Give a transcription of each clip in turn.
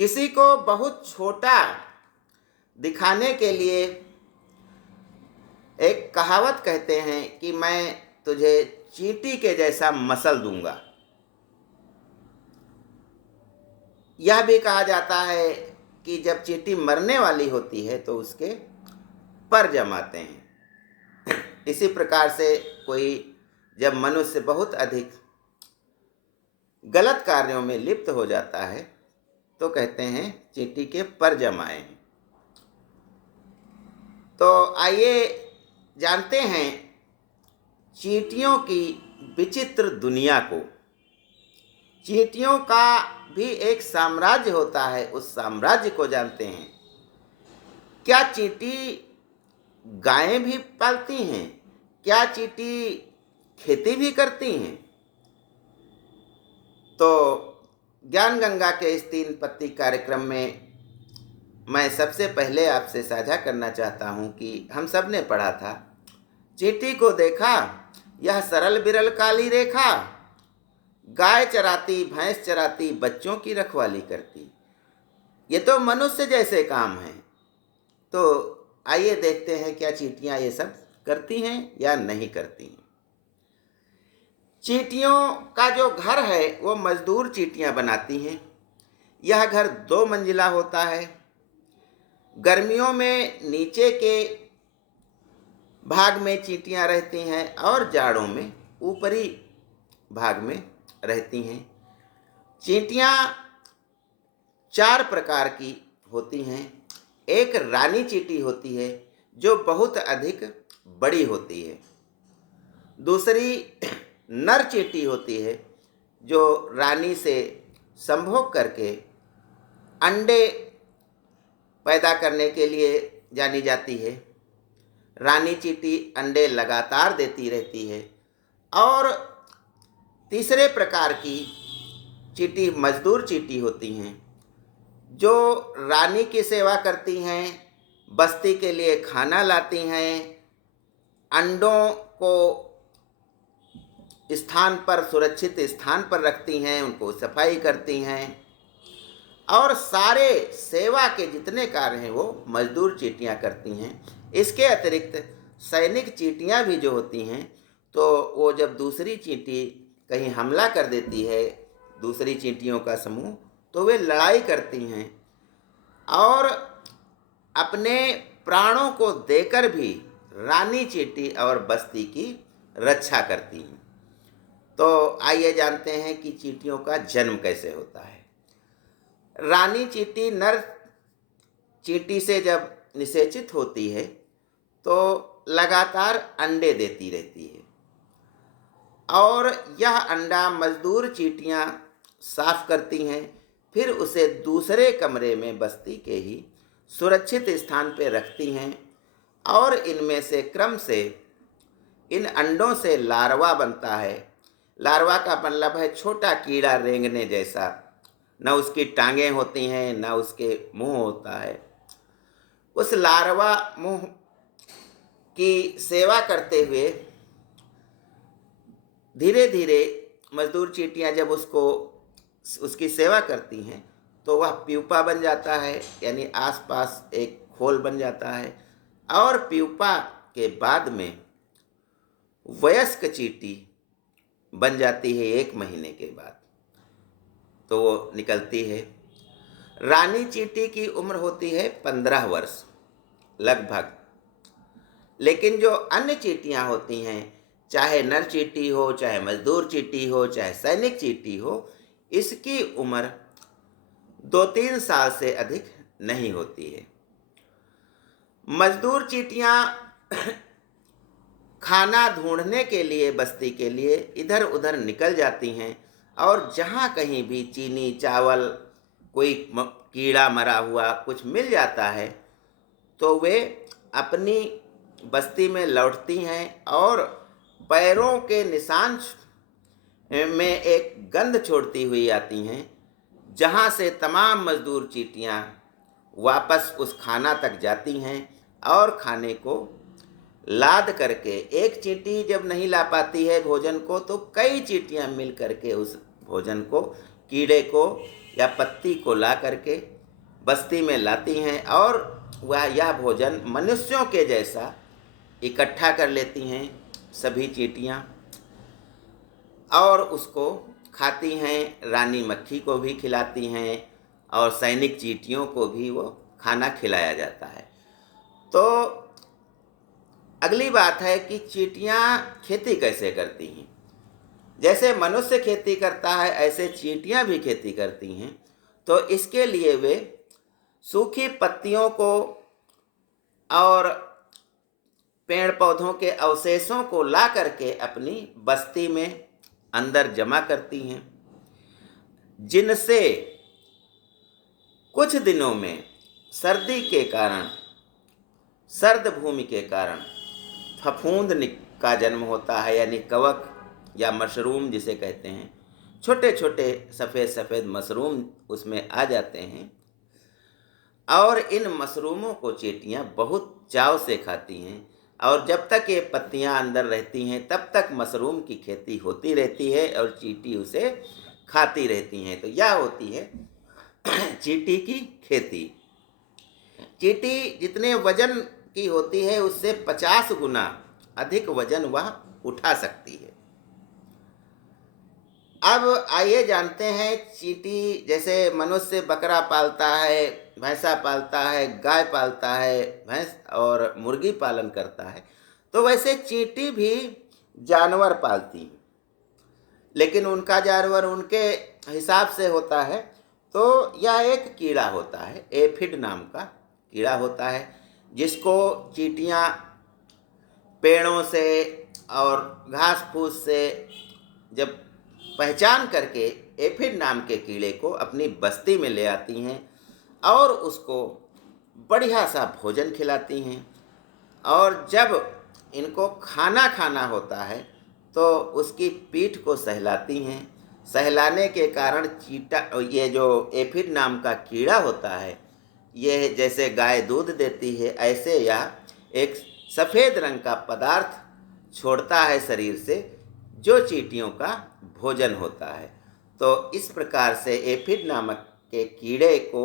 किसी को बहुत छोटा दिखाने के लिए एक कहावत कहते हैं कि मैं तुझे चींटी के जैसा मसल दूंगा। यह भी कहा जाता है कि जब चींटी मरने वाली होती है तो उसके पर जमाते हैं। इसी प्रकार से कोई जब मनुष्य बहुत अधिक गलत कार्यों में लिप्त हो जाता है तो कहते हैं चींटी के पर जमाए हैं। तो आइए जानते हैं चींटियों की विचित्र दुनिया को। चींटियों का भी एक साम्राज्य होता है, उस साम्राज्य को जानते हैं। क्या चींटी गायें भी पालती हैं? क्या चींटी खेती भी करती हैं? तो ज्ञान गंगा के इस 3 पत्ती कार्यक्रम में मैं सबसे पहले आपसे साझा करना चाहता हूं कि हम सब ने पढ़ा था, चींटी को देखा यह सरल बिरल काली रेखा, गाय चराती भैंस चराती बच्चों की रखवाली करती। ये तो मनुष्य जैसे काम हैं। तो आइए देखते हैं क्या चींटियां ये सब करती हैं या नहीं करती हैं। चींटियों का जो घर है वो मजदूर चींटियां बनाती हैं। यह घर 2 मंजिला होता है। गर्मियों में नीचे के भाग में चींटियां रहती हैं और जाड़ों में ऊपरी भाग में रहती हैं। चींटियां 4 प्रकार की होती हैं। एक रानी चींटी होती है जो बहुत अधिक बड़ी होती है। दूसरी नर चींटी होती है जो रानी से संभोग करके अंडे पैदा करने के लिए जानी जाती है। रानी चींटी अंडे लगातार देती रहती है। और तीसरे प्रकार की चींटी मजदूर चींटी होती हैं जो रानी की सेवा करती हैं, बस्ती के लिए खाना लाती हैं, अंडों को स्थान पर सुरक्षित स्थान पर रखती हैं, उनको सफाई करती हैं और सारे सेवा के जितने कार्य हैं वो मजदूर चींटियां करती हैं। इसके अतिरिक्त सैनिक चींटियां भी जो होती हैं तो वो जब दूसरी चींटी कहीं हमला कर देती है, दूसरी चींटियों का समूह, तो वे लड़ाई करती हैं और अपने प्राणों को देकर भी रानी चींटी और बस्ती की रक्षा करती हैं। तो आइए जानते हैं कि चींटियों का जन्म कैसे होता है। रानी चींटी नर चींटी से जब निषेचित होती है तो लगातार अंडे देती रहती है और यह अंडा मजदूर चींटियां साफ करती हैं, फिर उसे दूसरे कमरे में बस्ती के ही सुरक्षित स्थान पर रखती हैं और इनमें से क्रम से इन अंडों से लार्वा बनता है। लार्वा का मतलब है छोटा कीड़ा रेंगने जैसा, न उसकी टांगें होती हैं न उसके मुंह होता है। उस लार्वा मुंह की सेवा करते हुए धीरे धीरे मजदूर चींटियां जब उसकी सेवा करती हैं तो वह प्यूपा बन जाता है, यानी आसपास एक खोल बन जाता है और प्यूपा के बाद में वयस्क चींटी बन जाती है 1 महीने के बाद, तो वो निकलती है। रानी चींटी की उम्र होती है 15 वर्ष लगभग। लेकिन जो अन्य चींटियां होती हैं, चाहे नर चींटी हो, चाहे मजदूर चींटी हो, चाहे सैनिक चींटी हो, इसकी उम्र 2-3 साल से अधिक नहीं होती है। मजदूर चींटियां खाना ढूंढने के लिए बस्ती के लिए इधर उधर निकल जाती हैं और जहाँ कहीं भी चीनी चावल कोई कीड़ा मरा हुआ कुछ मिल जाता है तो वे अपनी बस्ती में लौटती हैं और पैरों के निशान में एक गंध छोड़ती हुई आती हैं, जहाँ से तमाम मजदूर चींटियाँ वापस उस खाना तक जाती हैं और खाने को लाद करके, एक चींटी जब नहीं ला पाती है भोजन को तो कई चींटियाँ मिल करके उस भोजन को, कीड़े को या पत्ती को ला करके बस्ती में लाती हैं और वह यह भोजन मनुष्यों के जैसा इकट्ठा कर लेती हैं सभी चींटियाँ और उसको खाती हैं। रानी मक्खी को भी खिलाती हैं और सैनिक चींटियों को भी वो खाना खिलाया जाता है। तो अगली बात है कि चींटियाँ खेती कैसे करती हैं। जैसे मनुष्य खेती करता है ऐसे चींटियाँ भी खेती करती हैं। तो इसके लिए वे सूखी पत्तियों को और पेड़ पौधों के अवशेषों को ला करके अपनी बस्ती में अंदर जमा करती हैं, जिनसे कुछ दिनों में सर्दी के कारण, सर्द भूमि के कारण फफूंद का जन्म होता है, यानी कवक या मशरूम जिसे कहते हैं। छोटे छोटे सफ़ेद सफ़ेद मशरूम उसमें आ जाते हैं और इन मशरूमों को चींटियाँ बहुत चाव से खाती हैं और जब तक ये पत्तियाँ अंदर रहती हैं तब तक मशरूम की खेती होती रहती है और चींटी उसे खाती रहती हैं। तो यह होती है चींटी की खेती। चींटी जितने वजन की होती है उससे 50 गुना अधिक वजन वह उठा सकती है। अब आइए जानते हैं, चींटी जैसे मनुष्य बकरा पालता है, भैंसा पालता है, गाय पालता है, भैंस और मुर्गी पालन करता है, तो वैसे चींटी भी जानवर पालती हैं, लेकिन उनका जानवर उनके हिसाब से होता है। तो यह एक कीड़ा होता है, एफिड नाम का कीड़ा होता है, जिसको चींटियाँ पेड़ों से और घास फूस से जब पहचान करके एफिड नाम के कीड़े को अपनी बस्ती में ले आती हैं और उसको बढ़िया सा भोजन खिलाती हैं। और जब इनको खाना खाना होता है तो उसकी पीठ को सहलाती हैं। सहलाने के कारण ये जो एफिड नाम का कीड़ा होता है, ये जैसे गाय दूध देती है ऐसे यह एक सफ़ेद रंग का पदार्थ छोड़ता है शरीर से, जो चींटियों का भोजन होता है। तो इस प्रकार से एफिड नामक के कीड़े को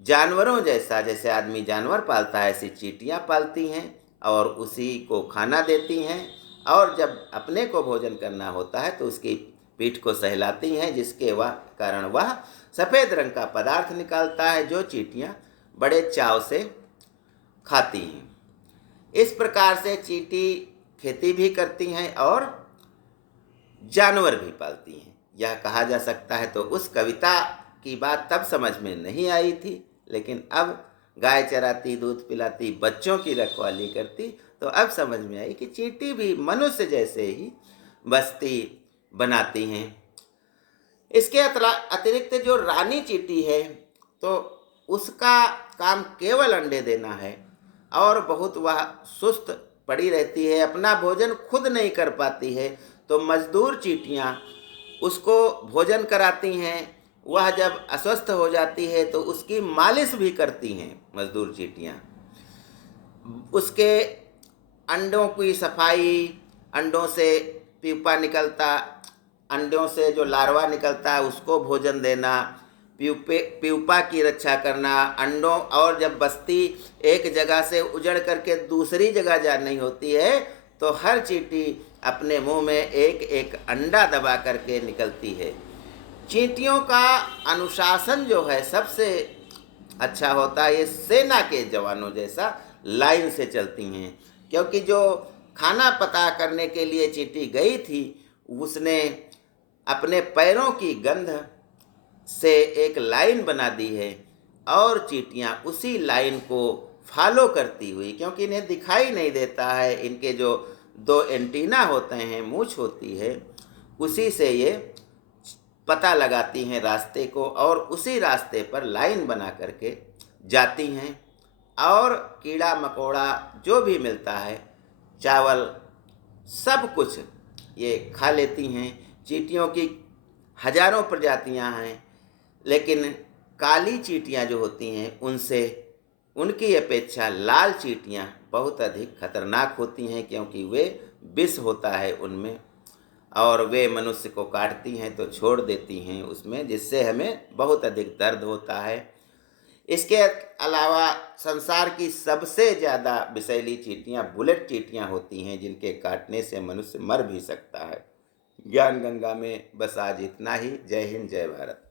जानवरों जैसा, जैसे आदमी जानवर पालता है ऐसी चींटियाँ पालती हैं और उसी को खाना देती हैं और जब अपने को भोजन करना होता है तो उसकी पीठ को सहलाती हैं, जिसके कारण वह सफ़ेद रंग का पदार्थ निकालता है जो चींटियाँ बड़े चाव से खाती हैं। इस प्रकार से चींटी खेती भी करती हैं और जानवर भी पालती हैं, यह कहा जा सकता है। तो उस कविता की बात तब समझ में नहीं आई थी, लेकिन अब गाय चराती, दूध पिलाती, बच्चों की रखवाली करती, तो अब समझ में आई कि चींटी भी मनुष्य जैसे ही बस्ती बनाती हैं। इसके अतिरिक्त जो रानी चींटी है तो उसका काम केवल अंडे देना है और बहुत वह सुस्त पड़ी रहती है, अपना भोजन खुद नहीं कर पाती है। तो मजदूर चींटियाँ उसको भोजन कराती हैं। वह जब अस्वस्थ हो जाती है तो उसकी मालिश भी करती हैं मजदूर चींटियाँ। उसके अंडों की सफाई, अंडों से प्यूपा निकलता, अंडों से जो लार्वा निकलता है उसको भोजन देना, प्यूपा की रक्षा करना, अंडों, और जब बस्ती एक जगह से उजड़ करके दूसरी जगह जानी होती है तो हर चींटी अपने मुंह में एक एक अंडा दबा करके निकलती है। चींटियों का अनुशासन जो है सबसे अच्छा होता है। ये सेना के जवानों जैसा लाइन से चलती हैं, क्योंकि जो खाना पता करने के लिए चींटी गई थी उसने अपने पैरों की गंध से एक लाइन बना दी है और चींटियाँ उसी लाइन को फॉलो करती हुई, क्योंकि इन्हें दिखाई नहीं देता है, इनके जो 2 एंटीना होते हैं, मूंछ होती है, उसी से ये पता लगाती हैं रास्ते को और उसी रास्ते पर लाइन बना करके जाती हैं और कीड़ा मकोड़ा जो भी मिलता है, चावल, सब कुछ ये खा लेती हैं। चींटियों की हजारों प्रजातियां हैं, लेकिन काली चींटियां जो होती हैं उनसे, उनकी अपेक्षा लाल चींटियां बहुत अधिक खतरनाक होती हैं, क्योंकि वे विष होता है उनमें और वे मनुष्य को काटती हैं तो छोड़ देती हैं उसमें, जिससे हमें बहुत अधिक दर्द होता है। इसके अलावा संसार की सबसे ज़्यादा विषैली चींटियाँ बुलेट चींटियाँ होती हैं, जिनके काटने से मनुष्य मर भी सकता है। ज्ञान गंगा में बस आज इतना ही। जय हिंद, जय भारत।